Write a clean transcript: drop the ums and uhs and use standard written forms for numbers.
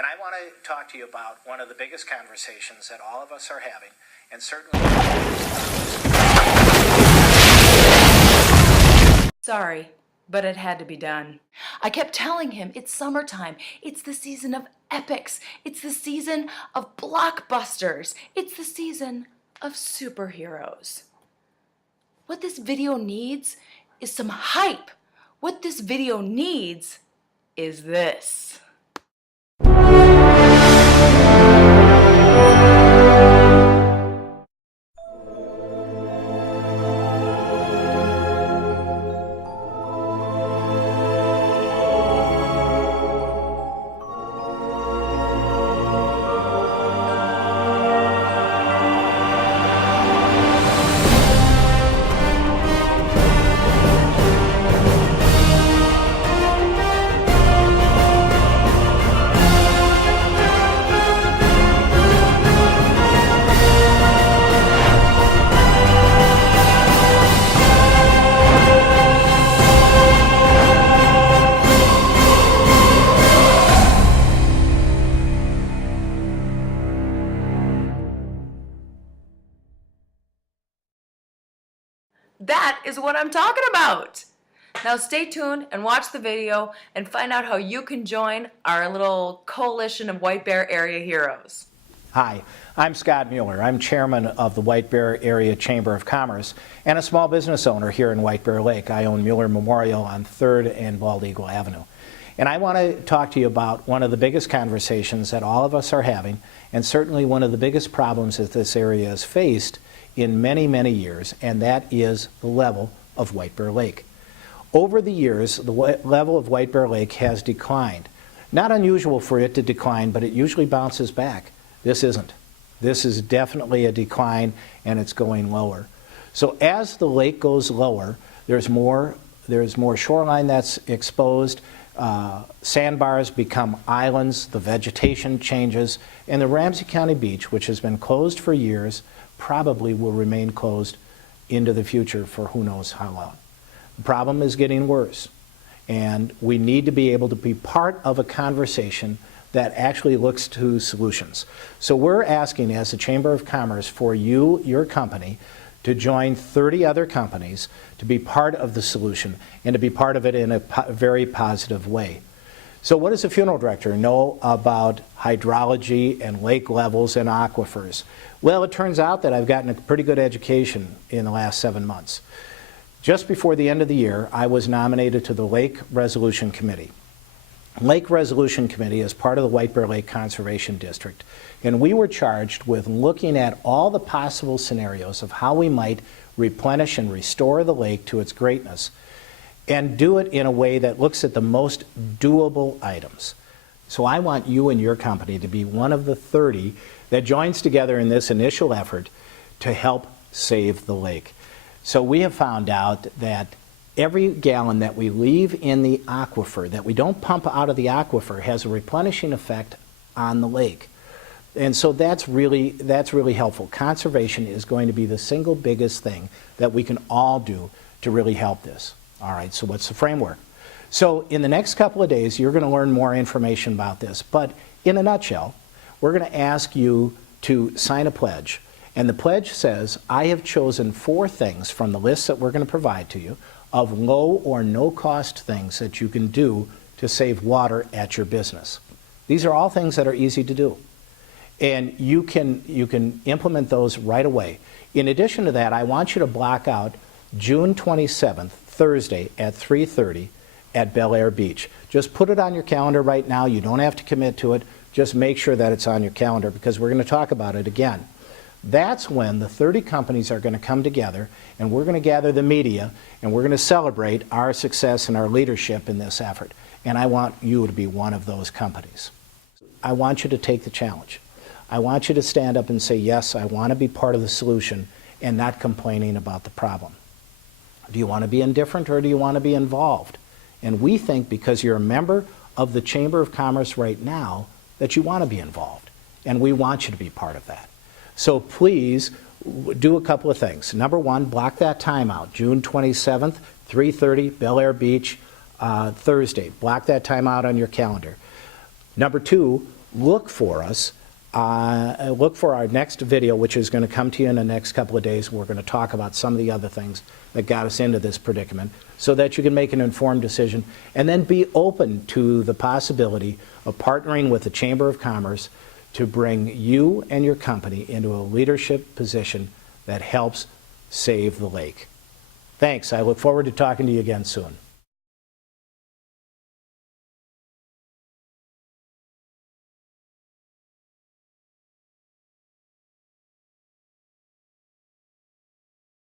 And I want to talk to you about one of the biggest conversations that all of us are having, and certainly... Sorry, but it had to be done. I kept telling him it's summertime. It's the season of epics. It's the season of blockbusters. It's the season of superheroes. What this video needs is some hype. What this video needs is this. That is what I'm talking about. Now stay tuned and watch the video and find out how you can join our little coalition of White Bear Area heroes. Hi, I'm Scott Mueller. I'm chairman of the White Bear Area Chamber of Commerce and a small business owner here in White Bear Lake. I own Mueller Memorial on 3rd and Bald Eagle Avenue. And I want to talk to you about one of the biggest conversations that all of us are having, and certainly one of the biggest problems that this area has faced in many, many years, and that is the level of White Bear Lake. Over the years, the level of White Bear Lake has declined. Not unusual for it to decline, but it usually bounces back. This isn't. This is definitely a decline, and it's going lower. So as the lake goes lower, there's more shoreline that's exposed. Sandbars become islands, the vegetation changes, and the Ramsey County Beach, which has been closed for years, probably will remain closed into the future for who knows how long. The problem is getting worse, and we need to be able to be part of a conversation that actually looks to solutions. So we're asking, as the Chamber of Commerce, for you, your company, to join 30 other companies to be part of the solution and to be part of it in a very positive way. So what does a funeral director know about hydrology and lake levels and aquifers? Well, it turns out that I've gotten a pretty good education in the last 7 months. Just before the end of the year, I was nominated to the Lake Resolution Committee. Lake Resolution Committee is part of the White Bear Lake Conservation District, and we were charged with looking at all the possible scenarios of how we might replenish and restore the lake to its greatness, and do it in a way that looks at the most doable items. So I want you and your company to be one of the 30 that joins together in this initial effort to help save the lake. So we have found out that every gallon that we leave in the aquifer, that we don't pump out of the aquifer, has a replenishing effect on the lake. And so that's really helpful. Conservation is going to be the single biggest thing that we can all do to really help this. All right, so what's the framework? So in the next couple of days, you're going to learn more information about this. But in a nutshell, we're going to ask you to sign a pledge. And the pledge says, I have chosen 4 things from the list that we're going to provide to you of low or no cost things that you can do to save water at your business. These are all things that are easy to do. And you can implement those right away. In addition to that, I want you to block out June 27th, Thursday at 3:30 at Bel Air Beach. Just put it on your calendar right now. You don't have to commit to it. Just make sure that it's on your calendar, because we're going to talk about it again. That's when the 30 companies are going to come together, and we're going to gather the media, and we're going to celebrate our success and our leadership in this effort. And I want you to be one of those companies. I want you to take the challenge. I want you to stand up and say, yes, I want to be part of the solution and not complaining about the problem. Do you want to be indifferent, or do you want to be involved? And we think, because you're a member of the Chamber of Commerce right now, that you want to be involved. And we want you to be part of that. So please do a couple of things. Number one, block that time out. June 27th, 3:30, Bel Air Beach, Thursday. Block that time out on your calendar. Number two, look for us. Look for our next video, which is going to come to you in the next couple of days. We're going to talk about some of the other things that got us into this predicament so that you can make an informed decision and then be open to the possibility of partnering with the Chamber of Commerce to bring you and your company into a leadership position that helps save the lake. Thanks. I look forward to talking to you again soon.